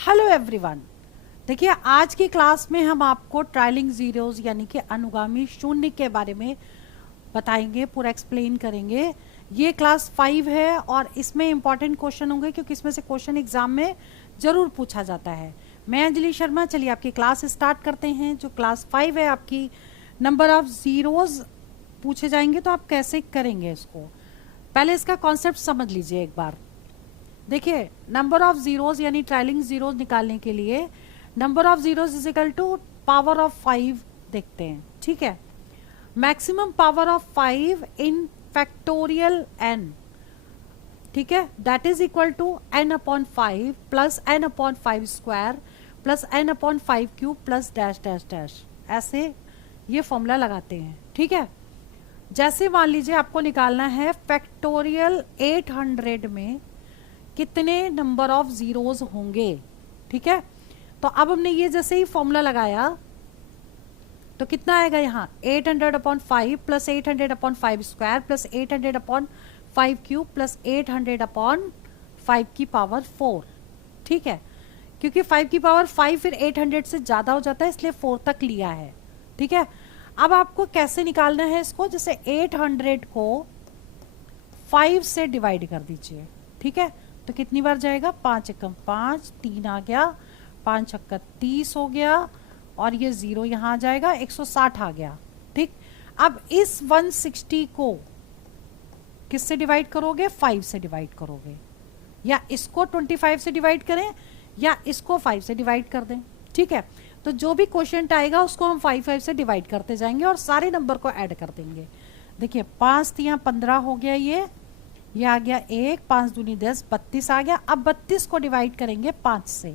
Hello everyone. देखिए आज की क्लास में हम आपको ट्रायलिंग जीरोज यानी कि अनुगामी शून्य के बारे में बताएंगे, पूरा एक्सप्लेन करेंगे। ये क्लास 5 है और इसमें इंपॉर्टेंट क्वेश्चन होंगे क्योंकि इसमें से क्वेश्चन एग्जाम में ज़रूर पूछा जाता है। मैं अंजलि शर्मा, चलिए आपकी क्लास स्टार्ट करते हैं। जो क्लास 5 है आपकी, नंबर ऑफ ज़ीरोज़ पूछे जाएंगे तो आप कैसे करेंगे इसको, पहले इसका कॉन्सेप्ट समझ लीजिए एक बार। देखिए नंबर ऑफ जीरोज यानी ट्रायलिंग जीरोज निकालने के लिए number of zeros is equal to power of 5 देखते हैं, ठीक है। Maximum power of 5 in factorial n, ठीक है, that is equal to n upon 5 plus n upon 5 square plus n upon 5 cube plus dash dash dash, ऐसे ये formula लगाते हैं, ठीक है। जैसे मान लीजिए आपको निकालना है फैक्टोरियल 800 में कितने नंबर ऑफ जीरोज होंगे, ठीक है। तो अब हमने ये जैसे ही फॉर्मूला लगाया तो कितना आएगा यहाँ 800 upon 5 plus 800 upon 5 square plus 800 upon 5 cube plus 800 upon 5 की पावर 4, ठीक है। क्योंकि 5 की पावर 5 फिर 800 से ज़्यादा हो जाता है इसलिए 4 तक लिया है, ठीक है। अब आपको कैसे निकालना है इसको, जैसे 800 को 5 से डिवाइड कर दीजिए, ठीक है। तो कितनी बार जाएगा, 5 एकम 5, 3 आ गया, 5 छक्का 30 हो गया और ये 0 यहाँ आ जाएगा, 160 आ गया, ठीक। अब इस 160 को किससे डिवाइड करोगे, 5 से डिवाइड करोगे, या इसको 25 से डिवाइड करें या इसको 5 से डिवाइड कर दें, ठीक है। तो जो भी क्वोशिएंट आएगा उसको हम 5 से डिवाइड करते जाएंगे और सारे नंबर को ऐड कर देंगे। देखिए 5 3 15 हो गया, ये आ गया 1, 5 दूनी 10, 32 आ गया। अब 32 को डिवाइड करेंगे 5 से,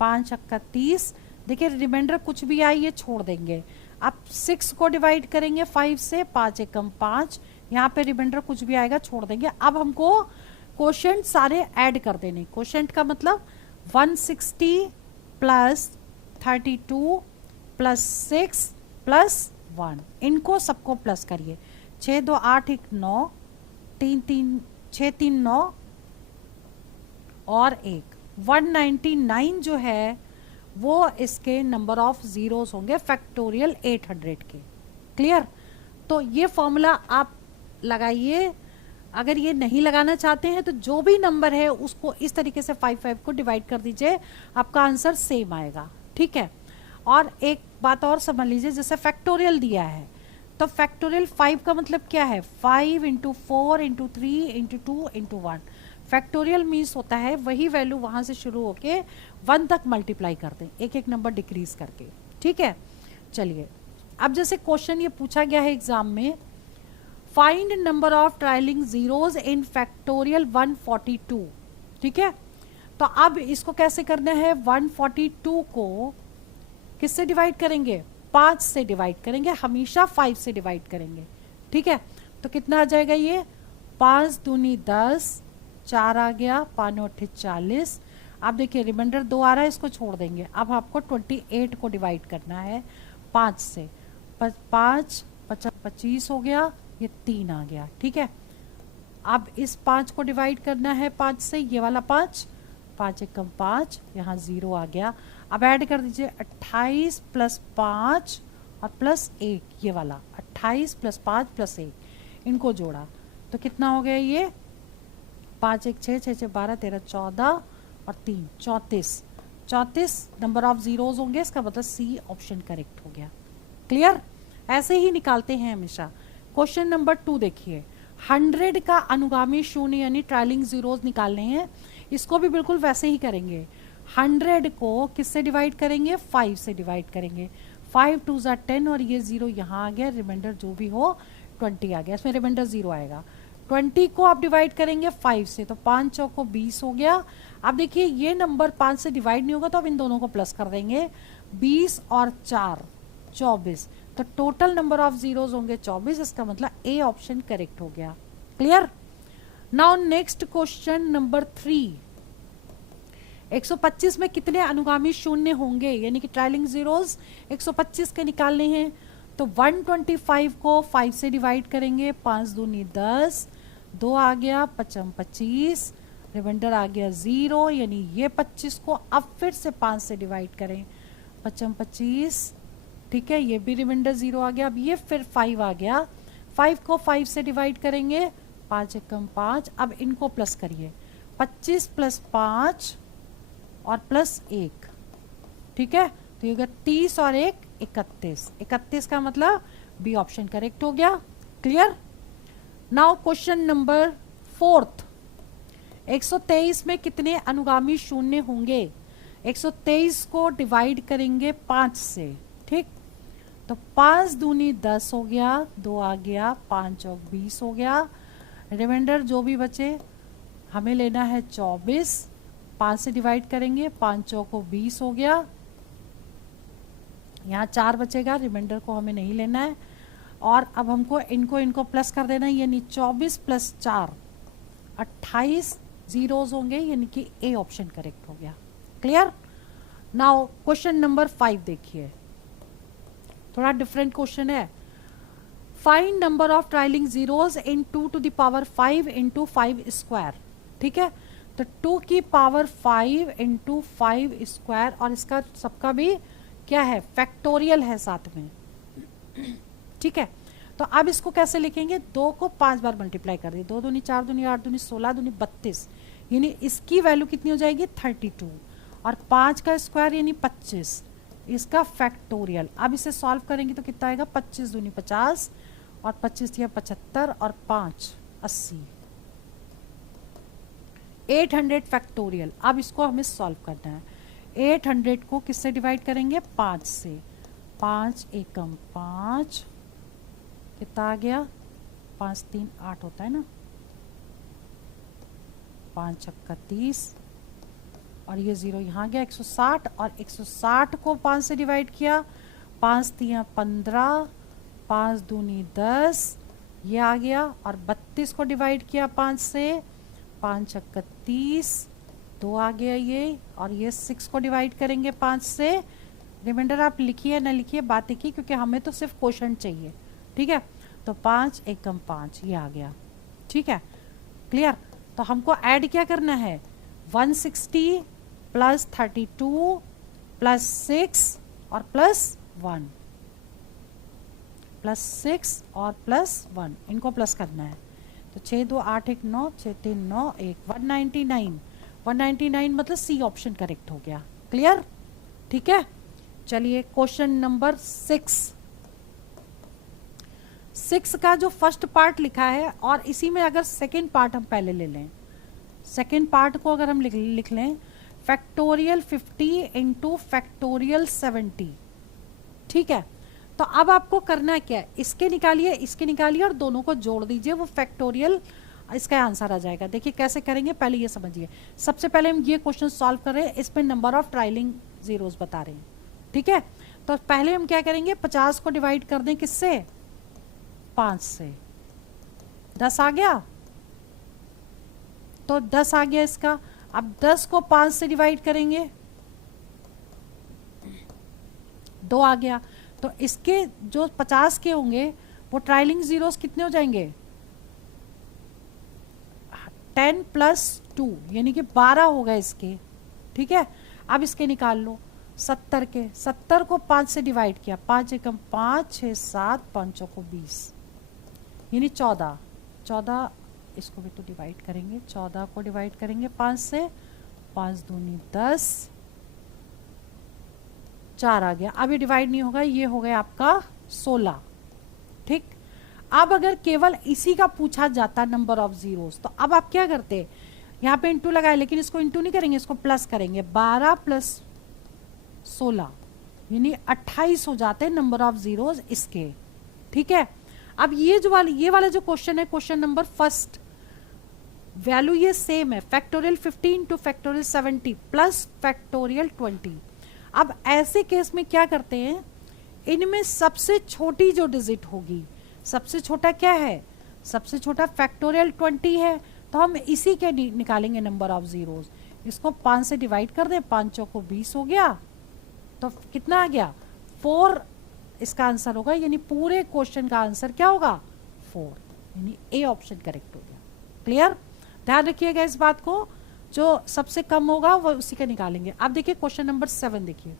5 छक्का 30, देखिए रिमाइंडर कुछ भी आई ये छोड़ देंगे। अब 6 को डिवाइड करेंगे 5 से, 5 एकम 5, यहाँ पे रिमाइंडर कुछ भी आएगा छोड़ देंगे। अब हमको क्वोशिएंट सारे ऐड कर देने, क्वोशिएंट का मतलब 160 प्लस 32 प्लस 6 प्लस 1, इनको सबको प्लस करिए। 6 2 8 1 9, 3 3 6 3 9 और 1 199 जो है वो इसके नंबर ऑफ जीरोस होंगे फैक्टोरियल 800 के। क्लियर? तो ये फॉर्मूला आप लगाइए। अगर ये नहीं लगाना चाहते हैं तो जो भी नंबर है उसको इस तरीके से 5 को डिवाइड कर दीजिए, आपका आंसर सेम आएगा, ठीक है। और एक बात और समझ लीजिए, जैसे फैक्टोरियल दिया है तो फैक्टोरियल 5 का मतलब क्या है, 5 into 4 into 3 into 2 into 1। Factorial means होता है वही वैल्यू वहां से शुरू होके 1 तक मल्टीप्लाई कर दें, एक एक नंबर डिक्रीज करके, ठीक है। चलिए अब जैसे क्वेश्चन ये पूछा गया है एग्जाम में, find number of trailing zeros in factorial 142, ठीक है। तो अब इसको कैसे करना है, 142 को किससे डिवाइड करेंगे, 5 से डिवाइड करेंगे, हमेशा 5 से डिवाइड करेंगे, ठीक है। तो कितना आ जाएगा ये, 5 दूनी 10, 4 आ गया, 5 9 40। अब देखिए रिमाइंडर 2 आ रहा है, इसको छोड़ देंगे। अब आपको 28 को डिवाइड करना है 5 से, 5 25 हो गया, ये 3 आ गया, ठीक है। अब इस 5 को डिवाइड करना है 5 से, ये वाला 5, 5 एकम 5, यहाँ 0 आ गया। अब ऐड कर दीजिए 28 प्लस 5 और प्लस 1, ये वाला 28 प्लस 5 प्लस 1, इनको जोड़ा तो कितना हो गया, ये 5 1 6 6 6 12 13 14 और 3 34 नंबर ऑफ जीरोज होंगे, इसका मतलब सी ऑप्शन करेक्ट हो गया। क्लियर? ऐसे ही निकालते हैं हमेशा। क्वेश्चन नंबर 2 देखिए, 100 का अनुगामी शून्य यानी ट्रायलिंग जीरोज निकालने हैं, इसको भी बिल्कुल वैसे ही करेंगे। 100 को किससे डिवाइड करेंगे, 5 से डिवाइड करेंगे, 5 2 ज़ा 10 और ये 0 यहाँ आ गया, रिमाइंडर जो भी हो 20 आ गया, इसमें रिमाइंडर 0 आएगा। 20 को आप डिवाइड करेंगे 5 से, तो 5 चौको 20 हो गया। अब देखिए ये नंबर 5 से डिवाइड नहीं होगा तो अब इन दोनों को प्लस कर देंगे, 20 और 4 24, तो टोटल नंबर ऑफ जीरोज होंगे 24, इसका मतलब ए ऑप्शन करेक्ट हो गया। Clear? Now next question number 3, 125 में कितने अनुगामी शून्य होंगे यानी कि ट्रायलिंग जीरोज 125 के निकालने हैं। तो 125 को 5 से डिवाइड करेंगे, 5 दूनी 10, 2 आ गया, 5 25, रिमाइंडर आ गया 0, यानी ये 25 को अब फिर से 5 से डिवाइड करें, 25 25, ठीक है, ये भी रिमाइंडर 0 आ गया। अब ये फिर 5 आ गया, 5 को 5 से डिवाइड करेंगे, 5 एकम 5। अब इनको प्लस करिए, 25 प्लस 5 और प्लस 1, ठीक है, तो ये होगा 30 और 1 31, 31 का मतलब बी ऑप्शन करेक्ट हो गया। क्लियर। नाउ क्वेश्चन नंबर 4, 123 में कितने अनुगामी शून्य होंगे? 123 को डिवाइड करेंगे 5 से, ठीक, तो 5 दूनी 10 हो गया, 2 आ गया, 5 और 20 हो गया, रिमाइंडर जो भी बचे हमें लेना है 24, 5 से डिवाइड करेंगे, 5 को 20 हो गया, यहाँ 4 बचेगा, रिमाइंडर को हमें नहीं लेना है। और अब हमको इनको प्लस कर देना है, यानी 24 प्लस 4 28 जीरोस होंगे, यानी कि ए ऑप्शन करेक्ट हो गया। क्लियर। नाउ क्वेश्चन नंबर 5 देखिए, थोड़ा डिफरेंट क्वेश्चन है। Find number of trailing zeros in 2 to the power 5 into 5 square, ठीक है, तो 2 की पावर 5 into 5 स्क्वायर, और इसका सबका भी क्या है, फैक्टोरियल है साथ में, ठीक है। तो अब इसको कैसे लिखेंगे, 2 को 5 बार मल्टीप्लाई कर दिए, 2 दूनी 4 दूनी 8 दूनी 16 दूनी 32, यानी इसकी वैल्यू कितनी हो जाएगी 32, और 5 का स्क्वायर यानी 25, इसका फैक्टोरियल। अब इसे सॉल्व करेंगे तो कितना आएगा, 25 दूनी 50 और 25 दिया 75 और 5 80, 800 फैक्टोरियल। अब इसको हमें सॉल्व करना है। 800 को किससे डिवाइड करेंगे, 5 से, 5 एकम 5, कितना आ गया, 5 3 8 होता है ना, 5 छक्का 30, और ये 0 यहाँ गया, 160, और 160 को 5 से डिवाइड किया, 5 3 15, 5 दूनी 10, ये आ गया, और 32 को डिवाइड किया 5 से, 5 छक्का 30, 2 आ गया ये, और ये 6 को डिवाइड करेंगे 5 से। रिमाइंडर आप लिखिए ना लिखिए, बात देखिए, क्योंकि हमें तो सिर्फ क्वेश्चन चाहिए, ठीक है। तो 5 एकम 5 ये आ गया, ठीक है। क्लियर। तो हमको ऐड क्या करना है, 160 प्लस 32 प्लस 6 और प्लस 1, प्लस 6 और प्लस 1, इनको प्लस करना है। तो 6 2 8 1 9, 6 3 9 1, 199, 199 मतलब सी ऑप्शन करेक्ट हो गया। क्लियर, ठीक है। चलिए क्वेश्चन नंबर 6 का जो फर्स्ट पार्ट लिखा है, और इसी में अगर सेकेंड पार्ट हम पहले ले लें, सेकेंड पार्ट को अगर हम लिख लें, फैक्टोरियल 50 इंटू फैक्टोरियल 70, ठीक है। तो अब आपको करना क्या है, इसके निकालिए और दोनों को जोड़ दीजिए, वो फैक्टोरियल इसका आंसर आ जाएगा। देखिए कैसे करेंगे, पहले ये समझिए। सबसे पहले हम ये क्वेश्चन सॉल्व कर रहे हैं, इसमें नंबर ऑफ ट्राइलिंग जीरोस बता रहे हैं, ठीक है। तो पहले हम क्या करेंगे, 50 को डिवाइड कर दें किससे, 5 से, 10 आ गया, तो 10 आ गया इसका। अब 10 को 5 से डिवाइड करेंगे, 2 आ गया। तो इसके जो 50 के होंगे वो ट्राइलिंग जीरोस कितने हो जाएंगे, 10 प्लस 2 यानी कि 12 होगा इसके, ठीक है। अब इसके निकाल लो 70 के, 70 को 5 से डिवाइड किया, 5 एकम 5, 6 7, 5 को 20 यानी 14, 14 इसको भी तो डिवाइड करेंगे, 14 को डिवाइड करेंगे 5 से, 5 दूनी 10, 4 आ गया। अब ये डिवाइड नहीं होगा, ये हो गया आपका 16, ठीक। अब अगर केवल इसी का पूछा जाता नंबर ऑफ जीरोस, तो अब आप क्या करते, यहाँ पे इंटू लगाए, लेकिन इसको इंटू नहीं करेंगे, इसको प्लस करेंगे, 12 प्लस 16 यानी 28 हो जाते हैं नंबर ऑफ जीरोस इसके, ठीक है। अब ये वाला जो क्वेश्चन है, क्वेश्चन नंबर फर्स्ट, वैल्यू ये सेम है, factorial 15 two factorial 70 plus factorial 20। अब ऐसे केस में क्या करते हैं, इनमें सबसे छोटी जो डिजिट होगी, सबसे छोटा क्या है, सबसे छोटा फैक्टोरियल 20 है, तो हम इसी के निकालेंगे नंबर ऑफ जीरोस। इसको 5 से डिवाइड कर दें, 5 को 20 हो गया, तो कितना आ गया 4 इसका आंसर होगा, यानी पूरे क्वेश्चन का आंसर क्या होगा 4, यानी ए ऑप्शन करेक्ट हो गया। क्लियर, ध्यान रखिएगा इस बात को। जो सबसे कम होगा वो उसी का निकालेंगे। अब देखिए क्वेश्चन नंबर 7 देखिए,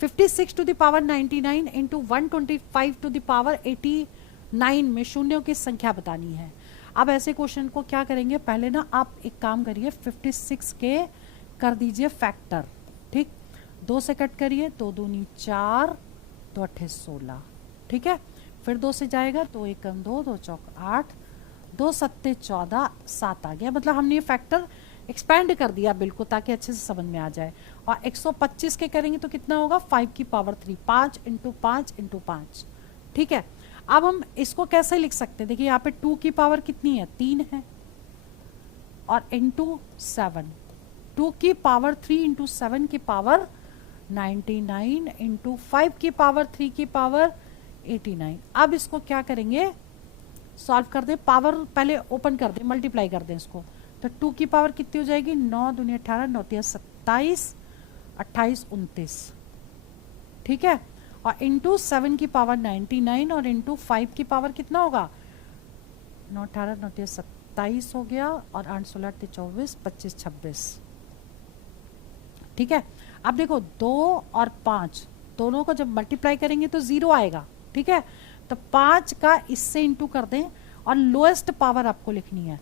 56 to the power 99 into 125 to the power 89 में शून्यों की संख्या बतानी है। अब ऐसे क्वेश्चन को क्या करेंगे, पहले ना आप एक काम करिए, 56 के कर दीजिए फैक्टर, ठीक, 2 से कट करिए, 2 दूनी 4, 2 अट्ठे 16, ठीक है, फिर 2 से जाएगा, 2 एकम 2, 2 चौक 8, 2 सत्ते 14, 7 आ गया। मतलब हमने ये फैक्टर एक्सपेंड कर दिया बिल्कुल, ताकि अच्छे से समझ में आ जाए। और 125 के करेंगे तो कितना होगा, 5 की पावर 3, 5 इंटू 5 इंटू 5, ठीक है। अब हम इसको कैसे लिख सकते हैं, देखिए यहाँ पे 2 की पावर कितनी है, 3 है, और इंटू 7, 2 की पावर 3 इंटू 7 की पावर 99 इंटू 5 की पावर 3 की पावर 89। अब इसको क्या करेंगे, सॉल्व कर दें, पावर पहले ओपन कर दें, मल्टीप्लाई कर दें इसको, तो 2 की पावर कितनी हो जाएगी, 9 दूनी 18, 9 तिया 27, 28 29, ठीक है, और इंटू 7 की पावर 99 और इंटू 5 की पावर कितना होगा, 9 18 9 तिया 27 हो गया, और 8 16 24 25 26, ठीक है। अब देखो 2 और 5 दोनों को जब मल्टीप्लाई करेंगे तो 0 आएगा, ठीक है, तो 5 का इससे इंटू कर दें, और लोएस्ट पावर आपको लिखनी है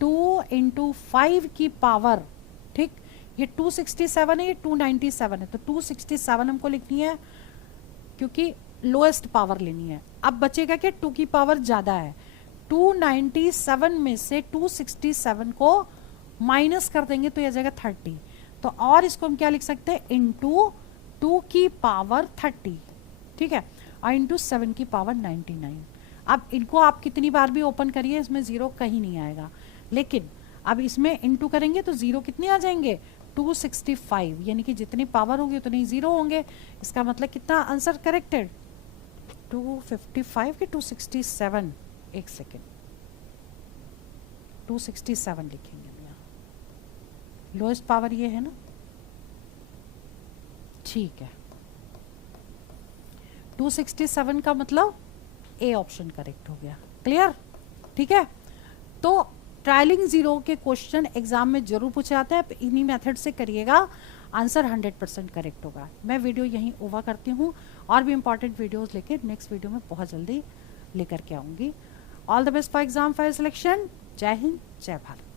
2 इंटू 5 की पावर, ठीक, ये 267 है, ये 297 है, तो 267 हमको लिखनी है क्योंकि लोएस्ट पावर लेनी है। अब बचेगा क्या, 2 की पावर ज्यादा है, 297 में से 267 को माइनस कर देंगे तो यह जाएगा 30, तो और इसको हम क्या लिख सकते हैं, इंटू 2 की पावर 30, ठीक है, और इंटू 7 की पावर 99। अब इनको आप कितनी बार भी ओपन करिए, इसमें 0 कहीं नहीं आएगा, लेकिन अब इसमें इंटू करेंगे तो 0 कितने आ जाएंगे, 265, यानी कि जितनी पावर होगी उतने ही 0 होंगे। इसका मतलब कितना आंसर करेक्टेड, 255 के 267, एक सेकेंड, 267 लिखेंगे हम यहाँ, लोएस्ट पावर ये है ना, ठीक है, 267 का मतलब ए ऑप्शन करेक्ट हो गया, क्लियर, ठीक है। तो ट्रायलिंग जीरो के क्वेश्चन एग्जाम में जरूर पूछे जाते हैं, इन्हीं मेथड से करिएगा, आंसर 100% करेक्ट होगा। मैं वीडियो यहीं ओवर करती हूँ, और भी इंपॉर्टेंट वीडियोस लेके नेक्स्ट वीडियो में बहुत जल्दी लेकर के आऊँगी। All the best for exam fire selection. जय हिंद, जय भारत।